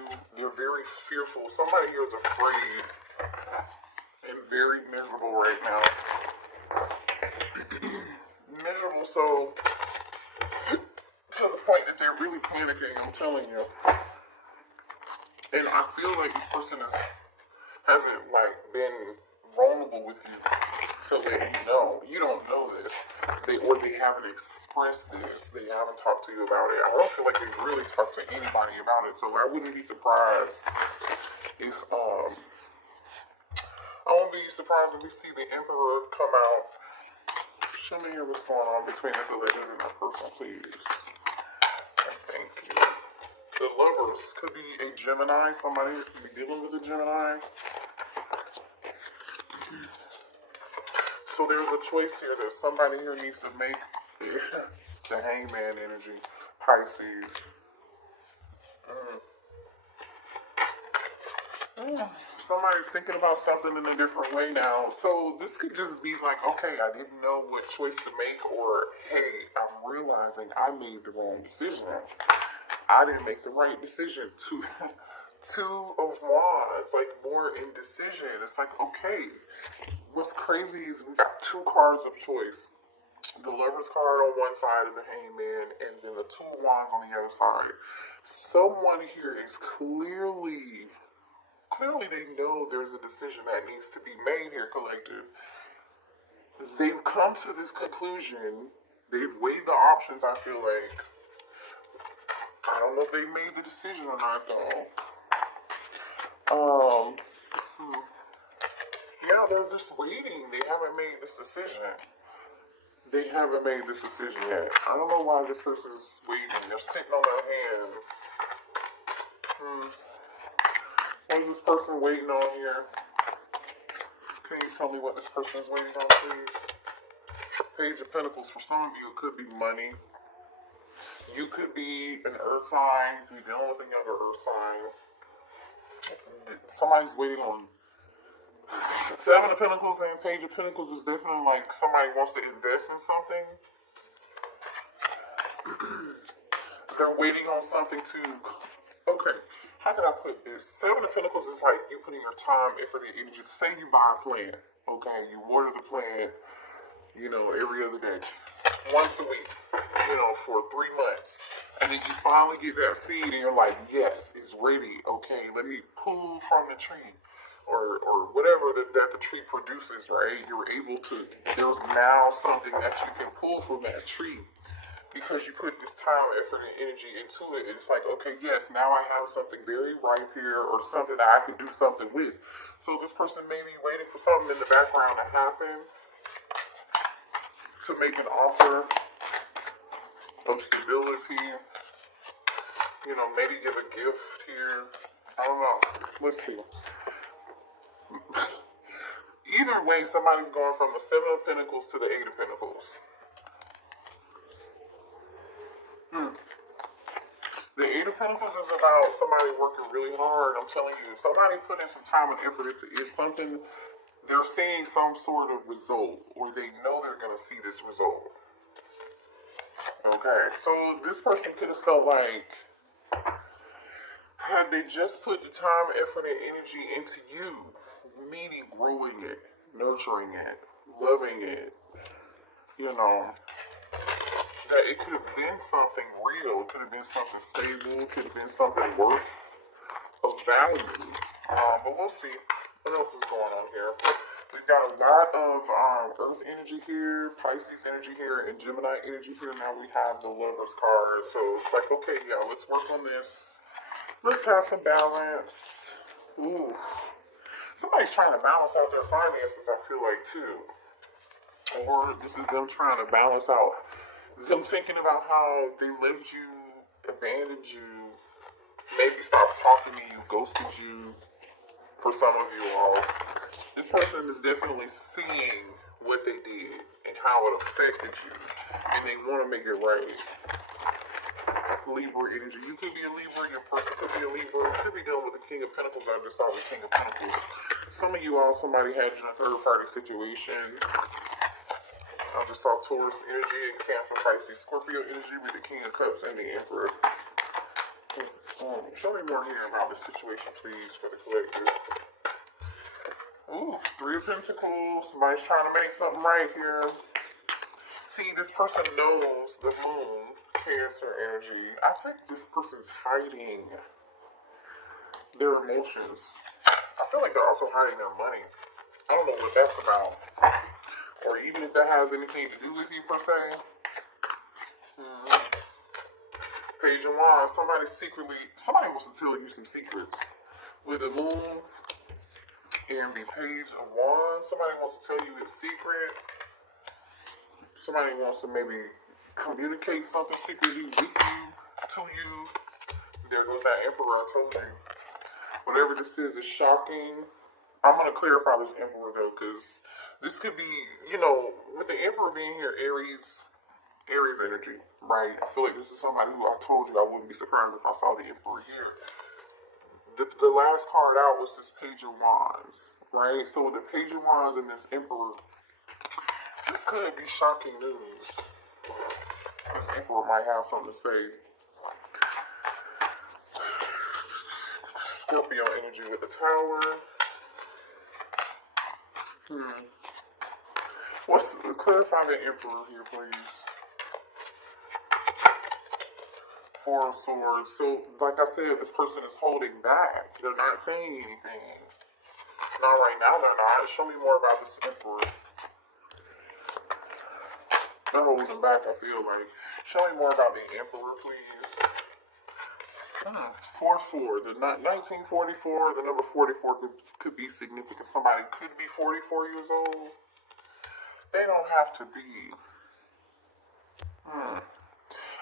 you. They're very fearful. Somebody here is afraid and very miserable right now. Miserable so to the point that they're really panicking, I'm telling you. And I feel like this person hasn't like been vulnerable with you to let you know. You don't know this. They haven't expressed this. They haven't talked to you about it. I don't feel like they've really talked to anybody about it. So I wouldn't be surprised if I won't be surprised if we see the Emperor come out. Show me here what's going on between the collective and the person, please. Thank you. The Lovers could be a Gemini. Somebody could be dealing with a Gemini. So there's a choice here that somebody here needs to make. The Hangman energy. Pisces. Somebody's thinking about something in a different way now. So this could just be like, okay, I didn't know what choice to make, or hey, I'm realizing I made the wrong decision. I didn't make the right decision. Two of Wands, like more indecision. It's like, okay, what's crazy is we got two cards of choice. The Lover's card on one side of the Hangman, and then the Two of Wands on the other side. Someone here is clearly they know there's a decision that needs to be made here, collective. They've come to this conclusion. They've weighed the options, I feel like. I don't know if they made the decision or not, though. Yeah, they're just waiting. They haven't made this decision. They haven't made this decision yet. I don't know why this person's waiting. They're sitting on their hands. What is this person waiting on here? Can you tell me what this person is waiting on, please? Page of Pentacles. For some of you, it could be money. You could be an earth sign. You're dealing with another earth sign. Somebody's waiting on Seven of Pentacles and Page of Pentacles is definitely like somebody wants to invest in something. They're waiting on something to... Okay, how can I put this? Seven of Pentacles is like you putting your time, effort, and energy. Say you buy a plant, okay? You water the plant, every other day. Once a week, for 3 months. And then you finally get that seed and you're like, yes, it's ready. Okay, let me pull from the tree. Or whatever that the tree produces, right? You're able to, there's now something that you can pull from that tree because you put this time, effort, and energy into it. It's like, okay, yes, now I have something very ripe here or something that I can do something with. So this person may be waiting for something in the background to happen to make an offer of stability, maybe give a gift here. I don't know. Let's see. Either way, somebody's going from the Seven of Pentacles to the Eight of Pentacles. The Eight of Pentacles is about somebody working really hard. I'm telling you, somebody putting some time and effort into something. They're seeing some sort of result, or they know they're going to see this result. Okay, so this person could have felt like, had they just put the time, effort, and energy into you, meaning growing it, nurturing it, loving it, that it could have been something real, it could have been something stable, it could have been something worth of value. But we'll see what else is going on here. We've got a lot of Earth energy here, Pisces energy here, and Gemini energy here. Now we have the Lover's card. So it's like, okay, yeah, let's work on this. Let's have some balance. Ooh. Somebody's trying to balance out their finances, I feel like, too. Or this is them trying to balance out. Them thinking about how they left you, abandoned you, maybe stopped talking to you, ghosted you, for some of you all. This person is definitely seeing what they did and how it affected you. And they want to make it right. Libra energy. You could be a Libra, your person could be a Libra. You could be dealing with the King of Pentacles. I just saw the King of Pentacles. Some of you all, somebody had you in a third-party situation. I just saw Taurus energy and Cancer, Pisces, Scorpio energy with the King of Cups and the Emperor. Show me more here about this situation, please, for the collective. Ooh, Three of Pentacles. Somebody's trying to make something right here. See, this person knows the moon, Cancer energy. I think this person's hiding their emotions. I feel like they're also hiding their money. I don't know what that's about. Or even if that has anything to do with you, per se. Page of Wands. Somebody wants to tell you some secrets. With the moon and the Page of Wands, somebody wants to tell you a secret. Somebody wants to maybe communicate something secretly with you, to you. There goes that Emperor I told you. Whatever this is shocking. I'm going to clarify this Emperor, though, because this could be, you know, with the Emperor being here, Aries energy, right? I feel like this is somebody who I told you I wouldn't be surprised if I saw the Emperor here. The last card out was this Page of Wands, right? So with the Page of Wands and this Emperor, this could be shocking news. This Emperor might have something to say. Scorpio energy with the Tower. Clarify the Emperor here, please. Four of Swords. So, like I said, this person is holding back. They're not saying anything. Not right now, they're not. Show me more about this Emperor. They're holding back, I feel like. Show me more about the Emperor, please. 4-4. The 1944, the number 44 could be significant. Somebody could be 44 years old. They don't have to be.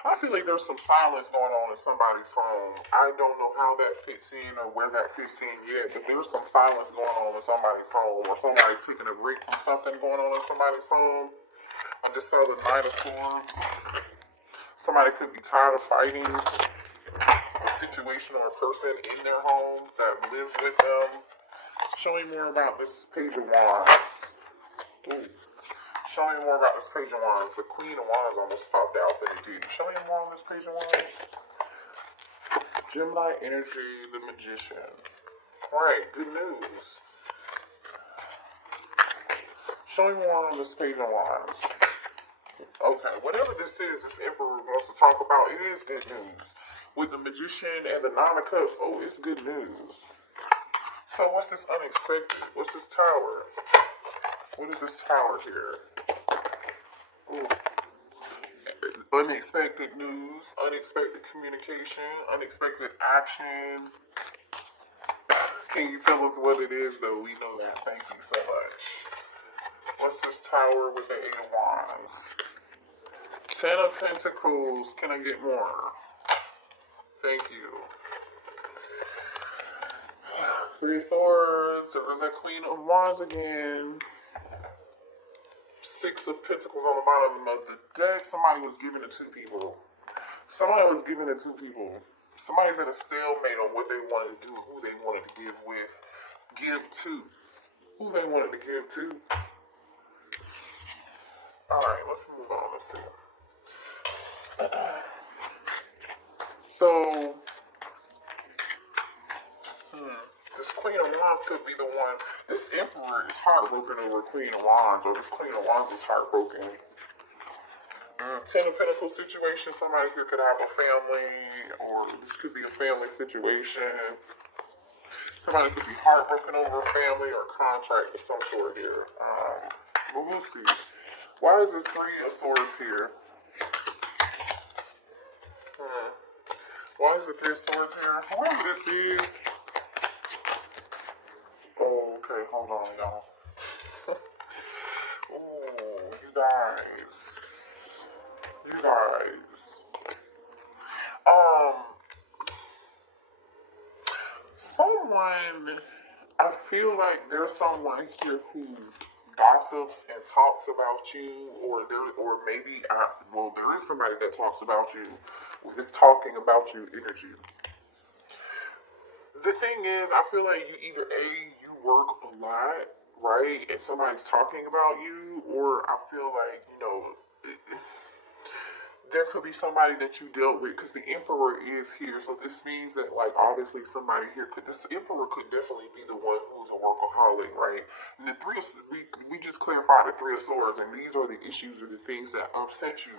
I feel like there's some silence going on in somebody's home. I don't know how that fits in or where that fits in yet, but there's some silence going on in somebody's home, or somebody's taking a break from something going on in somebody's home. I just saw the Knight of Swords. Somebody could be tired of fighting a situation or a person in their home that lives with them. Show me more about this Page of Wands. Show me more about this Page of Wands. The Queen of Wands almost popped out, but it did. Show me more on this Page of Wands. Gemini energy, the Magician. Alright, good news. Show me more on this Page of Wands. Okay, whatever this is, this Emperor wants to talk about, it is good news. With the Magician and the Nine of Cups, oh, it's good news. So what's this unexpected? What's this Tower? What is this Tower here? Ooh. Unexpected news, unexpected communication, unexpected action. Can you tell us what it is, though? We know that. Thank you so much. What's this Tower with the Eight of Wands? 10 of Pentacles. Can I get more? Thank you. Three of Swords. There was that Queen of Wands again. 6 of Pentacles on the bottom of the deck. Somebody was giving it to people. Somebody's at a stalemate on what they wanted to do, who they wanted to give to. Who they wanted to give to. Alright, let's move on. Let's see. So, this Queen of Wands could be the one. This Emperor is heartbroken over Queen of Wands, or this Queen of Wands is heartbroken. 10 of Pentacles situation. Somebody here could have a family, or this could be a family situation. Somebody could be heartbroken over a family or contract of some sort here. But we'll see. Why is there 3 of Swords here? Why is there 3 of Swords here? Whoever this is. Oh, okay, hold on, y'all. Oh, you guys. Someone, I feel like there's someone here who gossips and talks about you, or there is somebody that talks about you, is talking about you energy. The thing is, I feel like you either you work a lot, right, and somebody's talking about you, or I feel like, there could be somebody that you dealt with, because the Emperor is here, so this means that, like, obviously somebody here this Emperor could definitely be the one who's a workaholic, right? And the we just clarified the Three of Swords, and these are the issues or the things that upset you,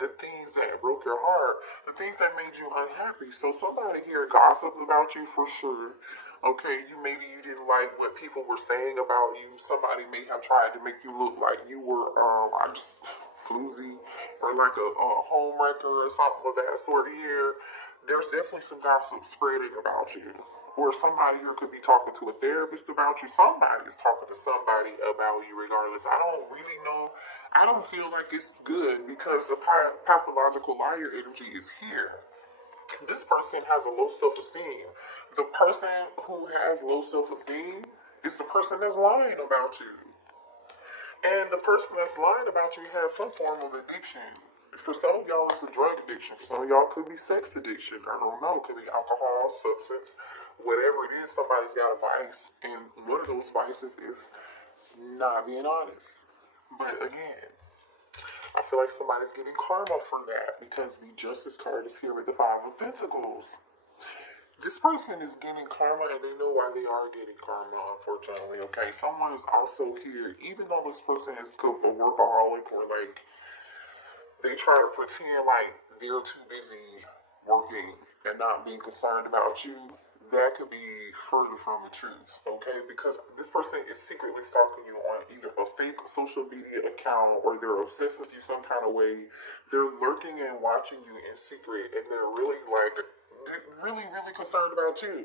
the things that broke your heart, the things that made you unhappy. So somebody here gossiped about you for sure. Okay, maybe you didn't like what people were saying about you. Somebody may have tried to make you look like you were floozy, or like a home wrecker or something of that sort here. There's definitely some gossip spreading about you. Or somebody here could be talking to a therapist about you. Somebody is talking to somebody about you regardless. I don't really know. I don't feel like it's good, because the pathological liar energy is here. This person has a low self-esteem. The person who has low self-esteem is the person that's lying about you. And the person that's lying about you has some form of addiction. For some of y'all, it's a drug addiction. For some of y'all, it could be sex addiction. I don't know. It could be alcohol, substance, whatever it is. Somebody's got a vice. And one of those vices is not being honest. But again, I feel like somebody's getting karma for that, because the Justice card is here with the Five of Pentacles. This person is getting karma, and they know why they are getting karma, unfortunately, okay? Someone is also here, even though this person is a workaholic, or like, they try to pretend like they're too busy working and not being concerned about you. That could be further from the truth, okay? Because this person is secretly stalking you on either a fake social media account, or they're obsessed with you some kind of way. They're lurking and watching you in secret, and they're really really concerned about you.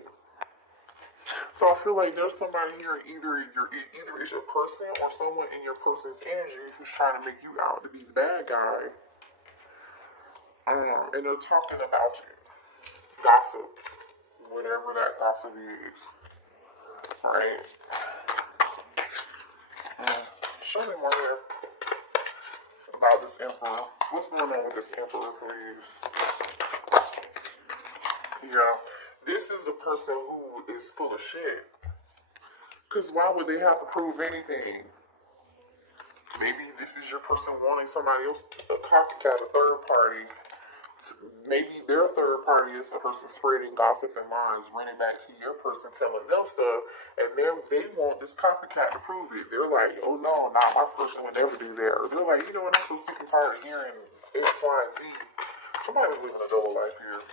So I feel like there's somebody here, either it's a person or someone in your person's energy who's trying to make you out to be the bad guy. And they're talking about you. Gossip. Whatever that gossip is. Right? Show me more here about this Emperor. What's going on with this Emperor, please? Yeah. This is the person who is full of shit. Because why would they have to prove anything? Maybe this is your person wanting somebody else, a copycat, a third party. Maybe their third party is the person spreading gossip and lies, running back to your person, telling them stuff, and they want this copycat to prove it. They're like, oh no, nah, my person would never do that. Or they're like, you know what, I'm so sick and tired of hearing X, Y, and Z. Somebody's living a double life here.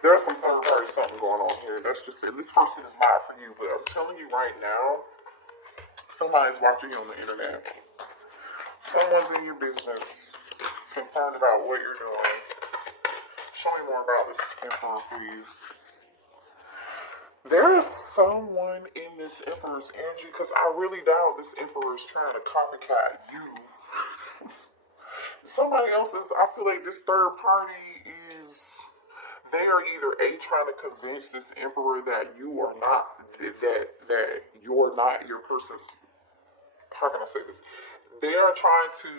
There's some third party something going on here. That's just it. This person is not for you, but I'm telling you right now, somebody's watching you on the internet. Someone's in your business, concerned about what you're doing. Show me more about this Emperor, please. There is someone in this Emperor's energy, because I really doubt this Emperor is trying to copycat you. Somebody else is, I feel like this third party is, they are either trying to convince this Emperor that you are not, that you're not your person's, how can I say this? They are trying to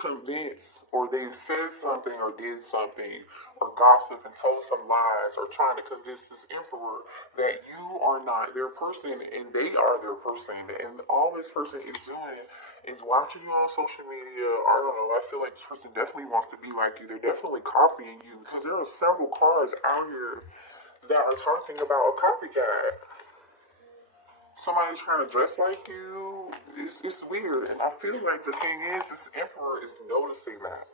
convince, or they've said something or did something, or gossip and told some lies, or trying to convince this Emperor that you are not their person and they are their person. And all this person is doing is watching you on social media. I don't know, I feel like this person definitely wants to be like you. They're definitely copying you, because there are several cards out here that are talking about a copycat. Somebody's trying to dress like you. It's weird. And I feel like the thing is, this Emperor is noticing that.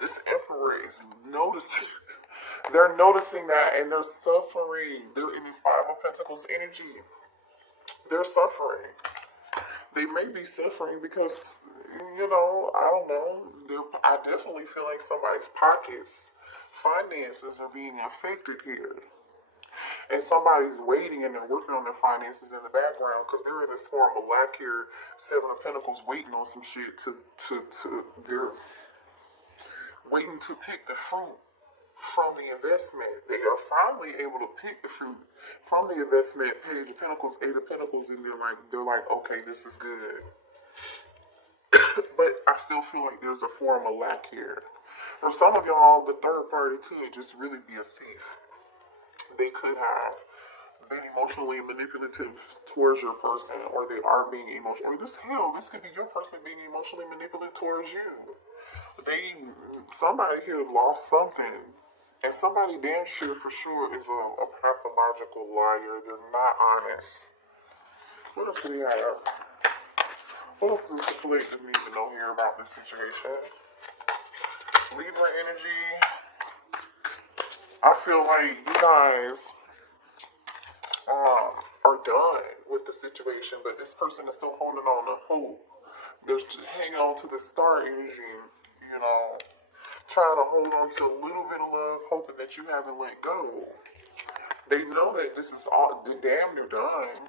This Emperor is noticing. They're noticing that, and they're suffering. They're in this Five of Pentacles energy. They're suffering. They may be suffering because, you know, I don't know. I definitely feel like somebody's pockets, finances are being affected here. And somebody's waiting and they're working on their finances in the background, because they're in this form of lack here. Seven of Pentacles, waiting on some shit they're waiting to pick the fruit from the investment. They are finally able to pick the fruit from the investment. Page of Pentacles, Eight of Pentacles, and they're like, okay, this is good. But I still feel like there's a form of lack here. For some of y'all, the third party could just really be a thief. They could have been emotionally manipulative towards your person, or they are being emotional. Or this could be your person being emotionally manipulative towards you. somebody here lost something, and somebody damn sure for sure is a pathological liar. They're not honest. What else do we have? What else does the collective need to know here about this situation? Libra energy. I feel like you guys are done with the situation, but this person is still holding on to hope. They're just hanging on to the star energy, you know, trying to hold on to a little bit of love, hoping that you haven't let go. They know that this is all damn near done,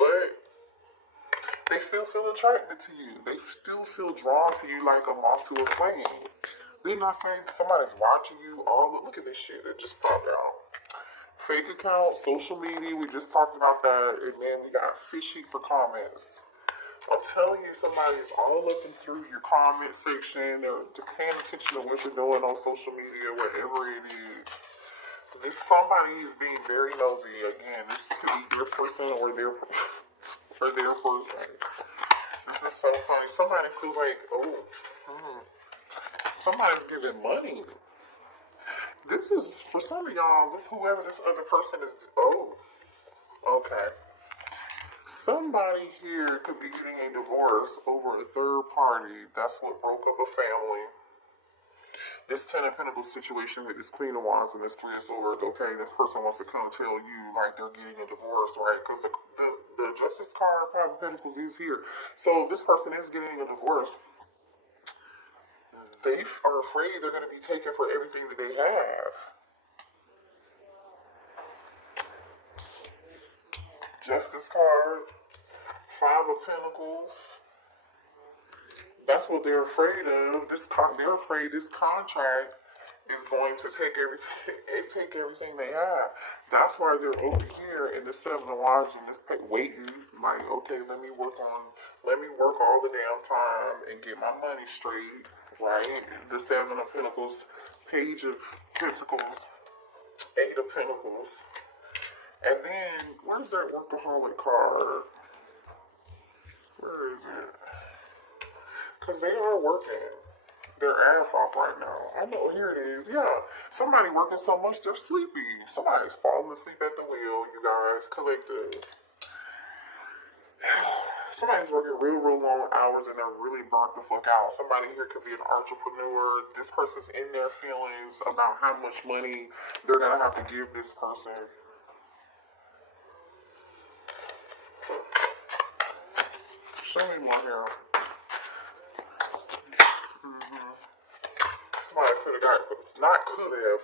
but they still feel attracted to you. They still feel drawn to you like a moth to a flame. They're not saying somebody's watching you. Look at this shit that just popped out. Fake account, social media, we just talked about that, and then we got fishing for comments. I'm telling you, somebody's all up and through your comment section. They're paying attention to what you're doing on social media, whatever it is. This somebody is being very nosy. Again, this could be their person or their person. This is so funny. Somebody feels like, somebody's giving money. This is, for some of y'all, whoever this other person is, okay. Somebody here could be getting a divorce over a third party. That's what broke up a family. This Ten of Pentacles situation with this Queen of Wands and this Three of Swords, okay, this person wants to come tell you like they're getting a divorce, right? Because the Justice card, Five of Pentacles is here. So this person is getting a divorce. They are afraid they're going to be taken for everything that they have. Justice card, Five of Pentacles. That's what they're afraid of. They're afraid this contract is going to take everything they have. That's why they're over here in the Seven of Wands and this waiting. Like, okay, let me work all the damn time and get my money straight. Right? The Seven of Pentacles, Page of Pentacles, Eight of Pentacles. And then, where's that workaholic card? Where is it? Because they are working their ass off right now. I know, here it is. Yeah, somebody working so much they're sleepy. Somebody's falling asleep at the wheel, you guys. Collective. Somebody's working real long hours and they're really burnt the fuck out. Somebody here could be an entrepreneur. This person's in their feelings about how much money they're going to have to give this person. Show me more here.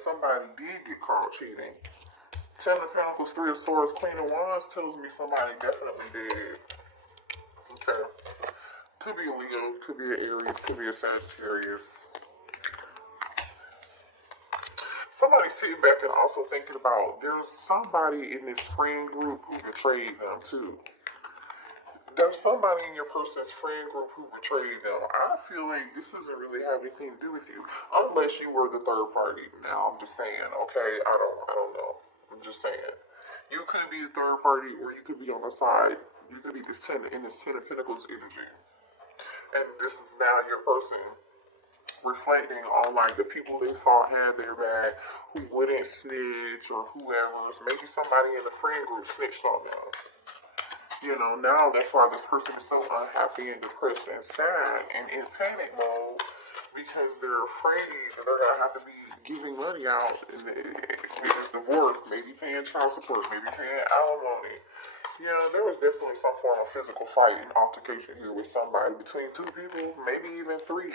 Somebody did get caught cheating. Ten of Pentacles, Three of Swords, Queen of Wands tells me somebody definitely did. Okay. Could be a Leo, could be an Aries, could be a Sagittarius. Somebody's sitting back and also thinking about there's somebody in this friend group who betrayed them too. There's somebody in your person's friend group who betrayed them. I feel like this doesn't really have anything to do with you, unless you were the third party. Now I'm just saying, okay, I don't know. I'm just saying, you could be the third party, or you could be on the side. You could be in this Ten of Pentacles energy, and this is now your person reflecting on like the people they thought had their back, who wouldn't snitch, or whoever. Maybe somebody in the friend group snitched on them. You know, now that's why this person is so unhappy and depressed and sad and in panic mode, because they're afraid that they're going to have to be giving money out in this divorce, maybe paying child support, maybe paying alimony. Yeah, there was definitely some form of physical fight and altercation here with somebody, between two people, maybe even three,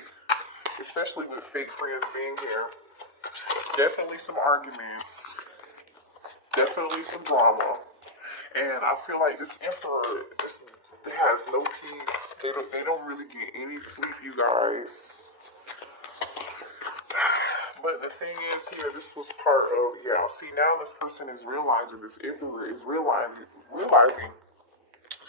especially with fake friends being here. Definitely some arguments, definitely some drama. And I feel like this Emperor has no peace. They don't really get any sleep, you guys. But the thing is here, this was part of, see, now this person is realizing, this Emperor is realizing,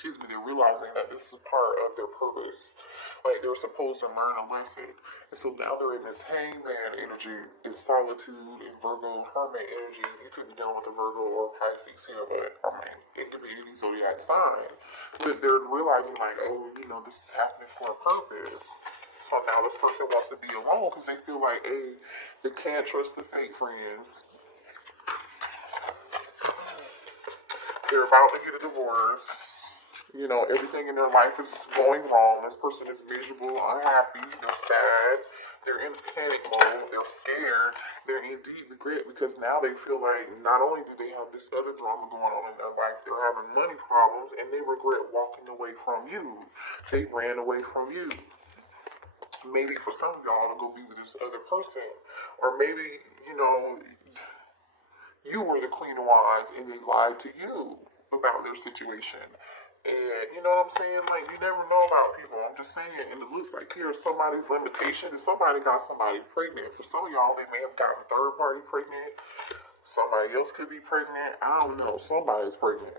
they're realizing that this is part of their purpose. Like, they're supposed to learn a lesson. And so now they're in this hangman energy, in solitude, in Virgo, hermit energy. You could be dealing with a Virgo or Pisces here, but, I mean, it could be any zodiac sign. But they're realizing, like, oh, you know, this is happening for a purpose. So now this person wants to be alone because they feel like, hey, they can't trust the fake friends. They're about to get a divorce. You know, everything in their life is going wrong. This person is miserable, unhappy, they're sad, they're in panic mode, they're scared, they're in deep regret because now they feel like not only do they have this other drama going on in their life, they're having money problems and they regret walking away from you. They ran away from you. Maybe for some of y'all to go be with this other person. Or maybe, you know, you were the Queen of Wands and they lied to you about their situation. And you know what I'm saying? Like, you never know about people. I'm just saying, and it looks like here's somebody's limitation. If somebody got somebody pregnant, for some of y'all, they may have gotten a third party pregnant. Somebody else could be pregnant. I don't know. Somebody's pregnant.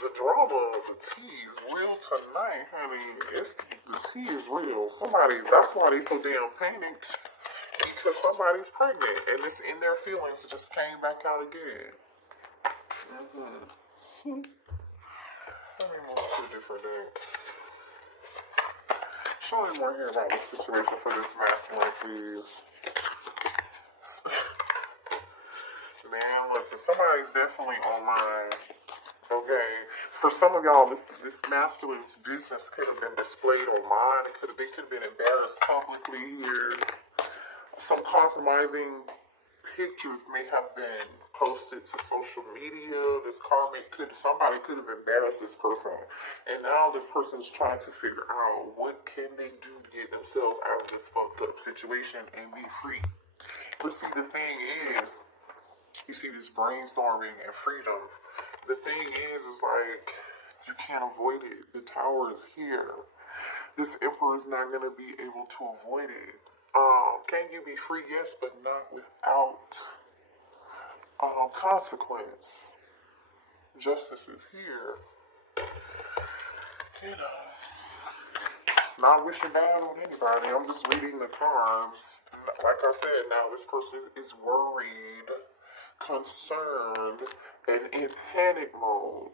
The drama, the tea is real tonight, honey. The tea is real. That's why they so damn panicked. Because somebody's pregnant. And it's in their feelings. It just came back out again. Let me move to a different day. Show me more here about the situation for this masculine, please. Man, listen, somebody's definitely online. Okay, for some of y'all, this masculine's business could have been displayed online. They could have been embarrassed publicly here. Some compromising pictures may have been posted to social media. Somebody could have embarrassed this person, and now this person is trying to figure out what can they do to get themselves out of this fucked up situation and be free. But see, the thing is, you see this brainstorming and freedom. The thing is like, you can't avoid it. The tower is here. This emperor is not going to be able to avoid it. Can you be free? Yes, but not without consequence. Justice is here. You know, not wishing bad on anybody. I'm just reading the cards. Like I said, now this person is worried, concerned, and in panic mode.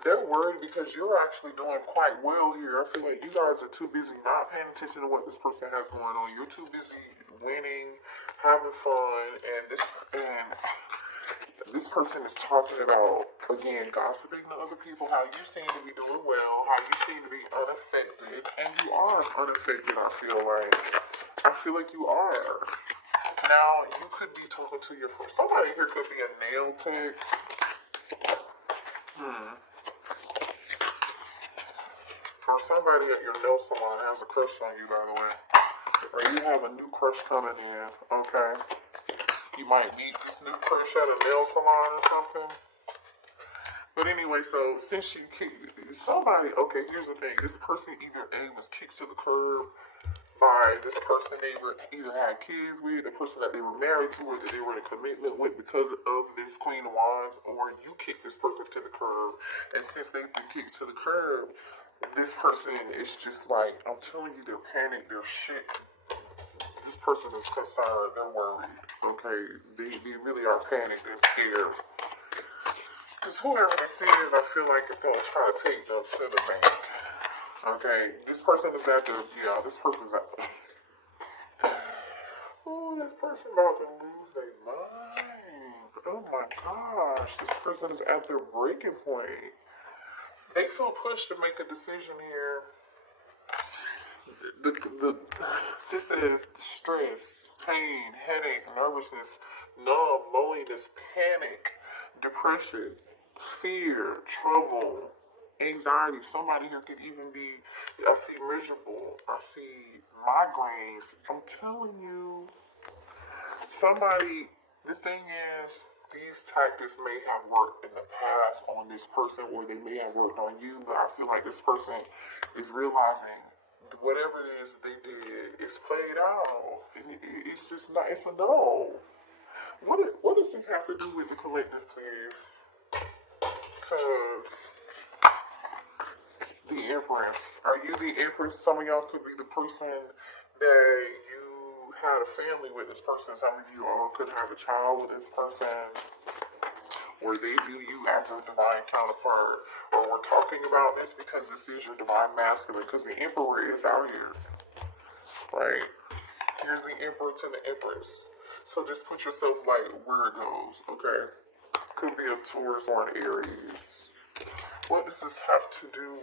They're worried because you're actually doing quite well here. I feel like you guys are too busy not paying attention to what this person has going on. You're too busy winning, having fun, and this person is talking about, again, gossiping to other people, how you seem to be doing well, how you seem to be unaffected, and you are unaffected, I feel like you are. Now, you could be talking to your friend. Somebody here could be a nail tech. Or somebody at your nail salon has a crush on you, by the way. Or you have a new crush coming in, okay? You might meet this new crush at a nail salon or something. But anyway, so since you kicked somebody, okay, here's the thing. This person either A, was kicked to the curb by this person they were either had kids with, the person that they were married to, or that they were in a commitment with because of this Queen of Wands, or you kicked this person to the curb. And since they've been kicked to the curb, this person is just like, I'm telling you, they're panicked, they're shit. This person is concerned, they're worried, okay? They really are panicked and scared. Because whoever this is, I feel like it's going to try to take them to the bank. Okay, this person is at their, this person's at, this person about to lose their mind. Oh my gosh, this person is at their breaking point. They feel pushed to make a decision here. This is stress, pain, headache, nervousness, numb, loneliness, panic, depression, fear, trouble, anxiety. Somebody here could even be, I see miserable, I see migraines. I'm telling you, the thing is, these tactics may have worked in the past on this person, or they may have worked on you, but I feel like this person is realizing whatever it is they did is played out. It's just not, it's a no. What does this have to do with the collective, please? Because the Empress. Are you the Empress? Some of y'all could be the person that you had a family with this person. Some of you all could have a child with this person, or they view you as a divine counterpart, or we're talking about this because this is your divine masculine, because the Emperor is out here, right? Here's the Emperor to the Empress. So just put yourself like where it goes, okay? Could be a Taurus or an Aries. What does this have to do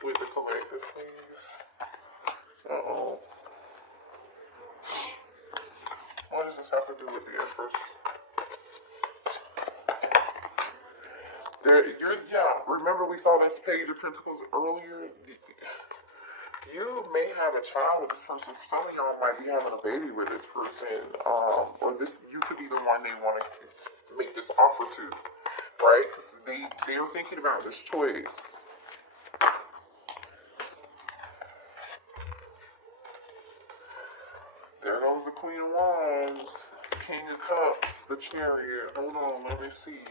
with the collective, please? Uh-oh. What does this have to do with the Empress? Remember we saw this Page of Pentacles earlier? You may have a child with this person. Some of y'all might be having a baby with this person. Or you could be the one they want to make this offer to, right? Because they're thinking about this choice. There goes the Queen of Wands, King of Cups, the Chariot. Hold on, let me see.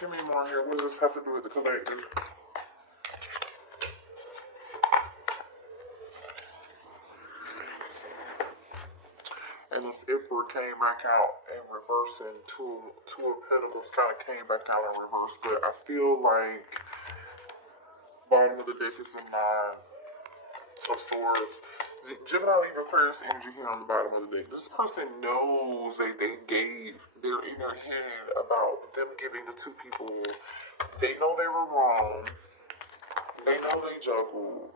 Give me more here. What does this have to do with the collective? And this Emperor came back out in reverse, and Two of Pentacles kind of came back out in reverse. But I feel like bottom of the deck is the Nine of Swords. The Gemini, Libra, Aquarius energy here on the bottom of the deck. This person knows they're in their head about them giving the two people. They know they were wrong. They know they juggled.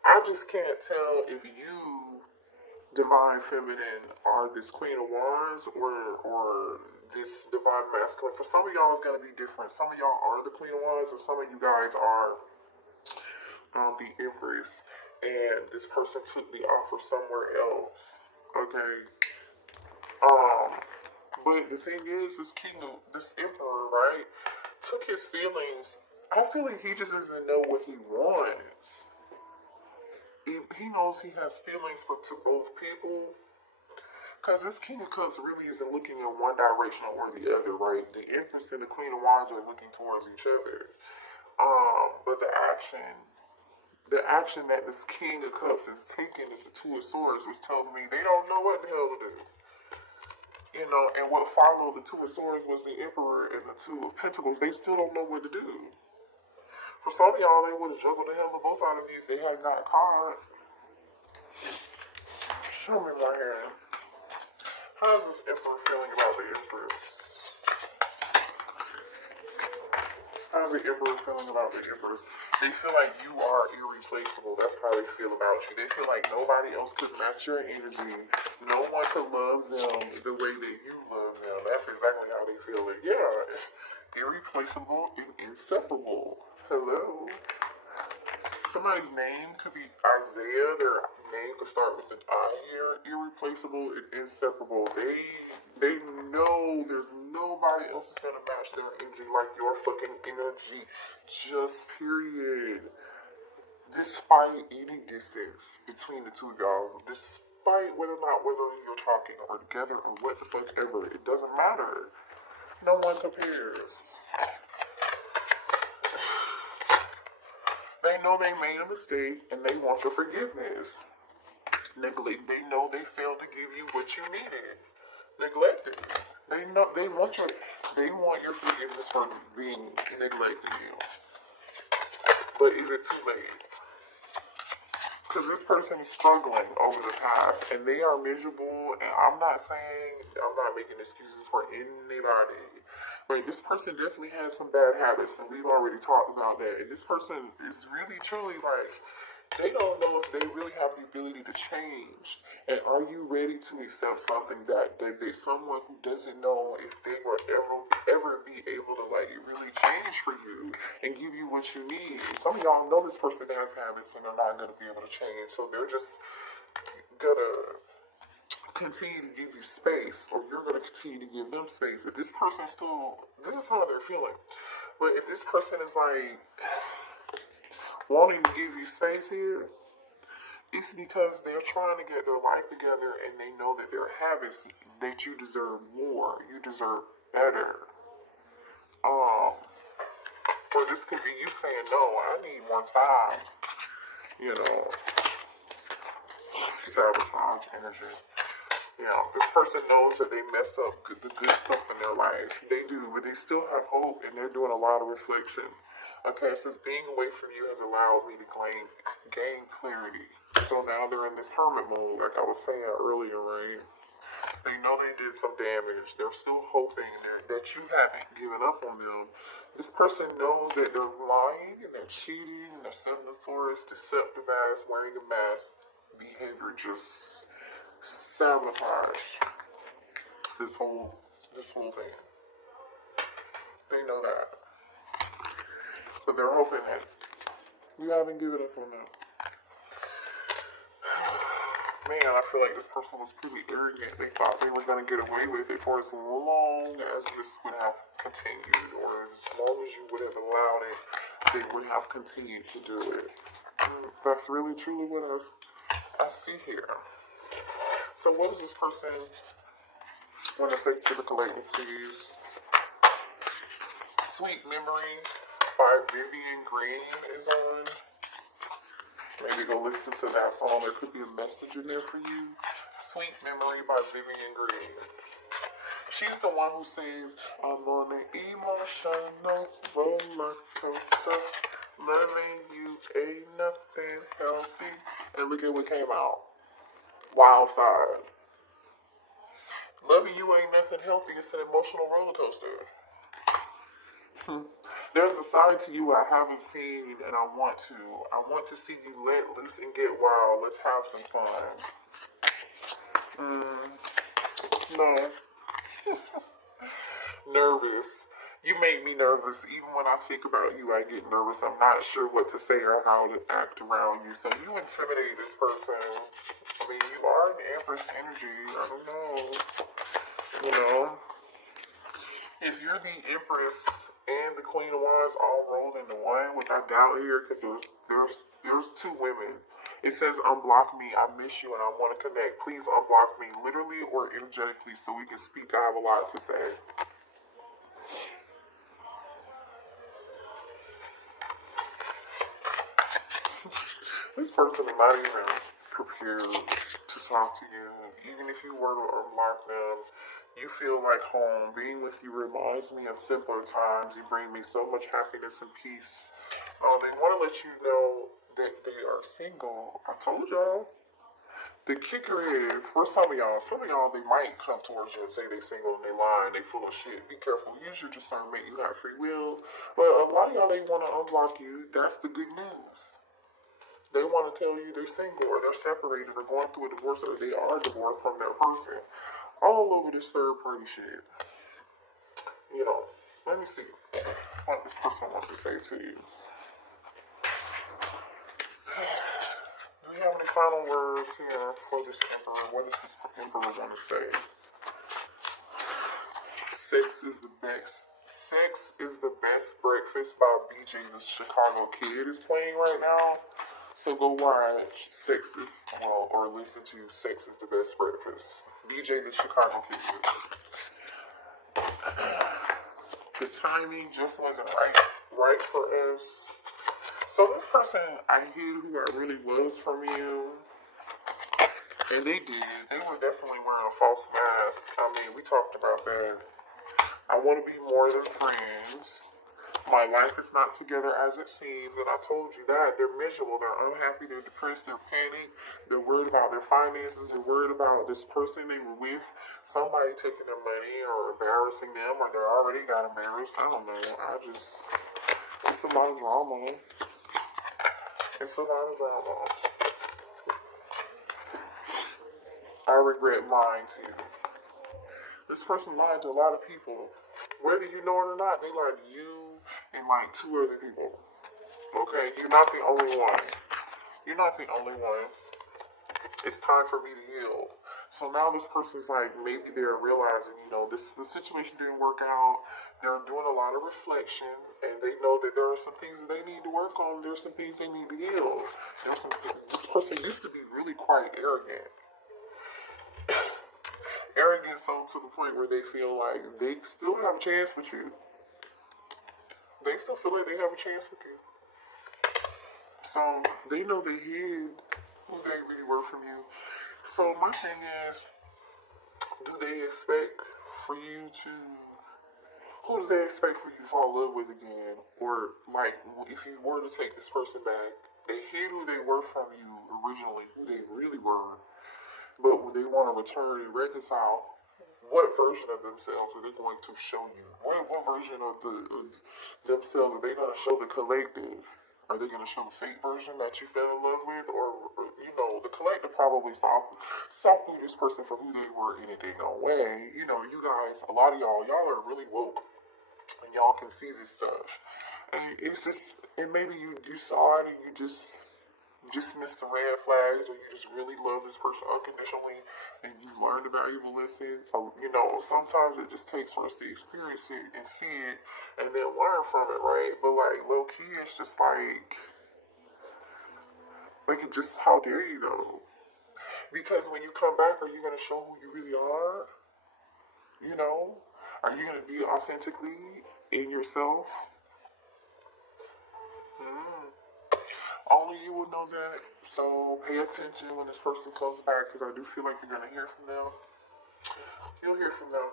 I just can't tell if you, Divine Feminine, are this Queen of Wands or this Divine Masculine. For some of y'all, it's going to be different. Some of y'all are the Queen of Wands, and some of you guys are the Empress, and this person took the offer somewhere else, okay? But the thing is, this Emperor, right, took his feelings. I feel like he just doesn't know what he wants. He knows he has feelings to both people, because this King of Cups really isn't looking in one direction or the other, right? The Empress and the Queen of Wands are looking towards each other. But the action that this King of Cups is taking is the Two of Swords, which tells me they don't know what the hell to do. You know, and what followed the Two of Swords was the Emperor and the Two of Pentacles. They still don't know what to do. For some of y'all, they would have juggled the hell of both out of you if they hadn't got caught. Show me my hand. How's this Emperor feeling about the Empress? How's the Emperor feeling about the Empress? They feel like you are irreplaceable. That's how they feel about you. They feel like nobody else could match your energy. No one could love them the way that you love them. That's exactly how they feel it. Yeah, irreplaceable and inseparable. Hello. Somebody's name could be Isaiah. Their name could start with an I here. Irreplaceable and inseparable. They know there's nobody else that's gonna match their energy like your fucking energy. Just period. Despite any distance between the two of y'all, despite whether you're talking or together or what the fuck ever, it doesn't matter. No one compares. They know they made a mistake and they want your forgiveness. They know they failed to give you what you needed. Neglected. They want your forgiveness for being neglecting you. But is it too late? Because this person is struggling over the past and they are miserable, and I'm not making excuses for anybody. But this person definitely has some bad habits, and we've already talked about that. And this person is really, truly like, they don't know if they really have the ability to change. And are you ready to accept something that someone who doesn't know if they will ever be able to like really change for you and give you what you need? Some of y'all know this person has habits and they're not going to be able to change, so they're just gonna continue to give you space, or you're going to continue to give them space. If this person this is how they're feeling. But if this person is like wanting to give you space here, it's because they're trying to get their life together and they know that their habits, that you deserve more. You deserve better. Or this could be you saying, no, I need more time. You know, sabotage energy. Yeah, this person knows that they messed up the good stuff in their life. They do, but they still have hope, and they're doing a lot of reflection. Okay, it says being away from you has allowed me to gain clarity. So now they're in this hermit mode, like I was saying earlier, right? They know they did some damage. They're still hoping that you haven't given up on them. This person knows that they're lying and they're cheating and they're selling the source, deceptive ass, wearing a mask behavior, just sabotage this whole thing. They know that. But they're hoping that you haven't given up on them. Man, I feel like this person was pretty arrogant. They thought they were going to get away with it for as long as this would have continued, or as long as you would have allowed it, they would have continued to do it. That's really truly what I see here. So what does this person want to say to the collective, please? Sweet Memory by Vivian Green is on. Maybe go listen to that song. There could be a message in there for you. Sweet Memory by Vivian Green. She's the one who sings, I'm on an emotional roller coaster. Loving you ain't nothing healthy. And look at what came out. Wild Side. Loving you ain't nothing healthy. It's an emotional roller coaster. There's a side to you I haven't seen, and I want to see you let loose and get wild. Let's have some fun. No. Nervous. You make me nervous. Even when I think about you, I get nervous. I'm not sure what to say or how to act around you. So you intimidate this person. I mean, you are an Empress energy. I don't know. You know? If you're the Empress and the Queen of Wands all rolled into one, which I doubt here, because there's two women. It says unblock me, I miss you, and I want to connect. Please unblock me, literally or energetically, so we can speak. I have a lot to say. This person is not even prepared to talk to you. Even if you were to unblock them, you feel like home. Being with you reminds me of simpler times. You bring me so much happiness and peace. They want to let you know that they are single. I told y'all. The kicker is, for some of y'all, they might come towards you and say they single and they lying, they full of shit. Be careful. Use your discernment. You have free will. But a lot of y'all, they want to unblock you. That's the good news. They want to tell you they're single or they're separated or going through a divorce or they are divorced from their person. All over this third party shit. You know, let me see what this person wants to say to you. Do you have any final words here for this Emperor? What does this Emperor want to say? Sex is the best breakfast by BJ the Chicago Kid is playing right now. So go watch or listen to Sex is the Best Breakfast. BJ the Chicago Kid. The timing just wasn't right for us. So this person, I hid who I really was from you. And they did. They were definitely wearing a false mask. I mean, we talked about that. I want to be more than friends. My life is not together as it seems, and I told you that. They're miserable, they're unhappy, they're depressed, they're panicked, they're worried about their finances, they're worried about this person they were with, somebody taking their money or embarrassing them, or they already got embarrassed. I don't know. It's a lot of drama. I regret lying to you. This person lied to a lot of people. Whether you know it or not, they lied to you and like 2 other people. Okay? You're not the only one. It's time for me to heal. So now this person's like, maybe they're realizing, the situation didn't work out. They're doing a lot of reflection, and they know that there are some things that they need to work on. There's some things they need to heal. This person used to be really quite arrogant. Arrogant so to the point where they feel like they still have a chance with you. They still feel like they have a chance with you. So they know they hid who they really were from you. So my thing is, do they expect for you to, who do they expect for you to fall in love with again? Or, like, if you were to take this person back, they hid who they were from you originally, who they really were, but when they want to return and reconcile, what version of themselves are they going to show you? What version of themselves are they going to show the collective? Are they going to show the fake version that you fell in love with? Or you know, the collective probably saw through this person for who they were in a dang way. You know, you guys, a lot of y'all are really woke. And y'all can see this stuff. And it's just, and maybe you saw it and you just missed the red flags, or you just really love this person unconditionally and you learned a valuable lesson. So, you know, sometimes it just takes for us to experience it and see it and then learn from it, right? But like low key, it's just like it just, how dare you though? Because when you come back, are you going to show who you really are? You know? Are you going to be authentically in yourself? Only you will know that. So pay attention when this person comes back, because I do feel like you're going to hear from them. You'll hear from them.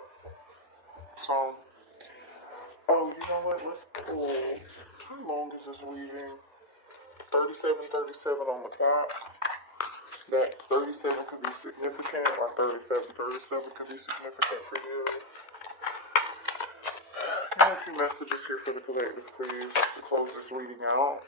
So, oh, you know what? Let's pull. How long is this reading? 37 on the clock. That 37 could be significant, or 37 could be significant for you. And a few messages here for the collective, please, to close this reading out.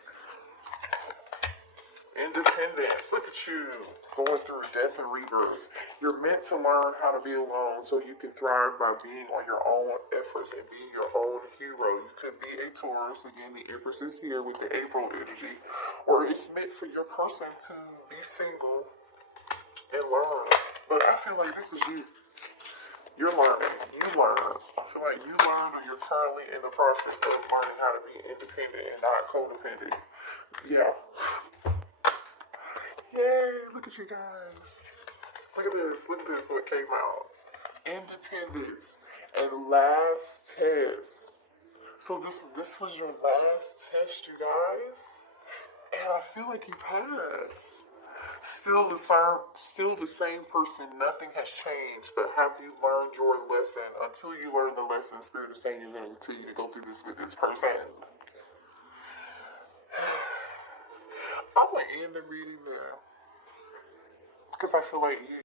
Independence. Look at you, going through death and rebirth. You're meant to learn how to be alone so you can thrive by being on your own efforts and being your own hero. You could be a Taurus. Again, the Empress is here with the April energy. Or it's meant for your person to be single and learn. But I feel like this is you. You're learning. You learn. I feel like you learn, or you're currently in the process of learning how to be independent and not codependent. Yeah. Yay, look at you guys. Look at this, what came out. Independence and last test. So this was your last test, you guys? And I feel like you passed. Still the same person, nothing has changed, but have you learned your lesson? Until you learn the lesson, Spirit is saying you're going to continue to go through this with this person. I'm going to end the reading there, because I feel like you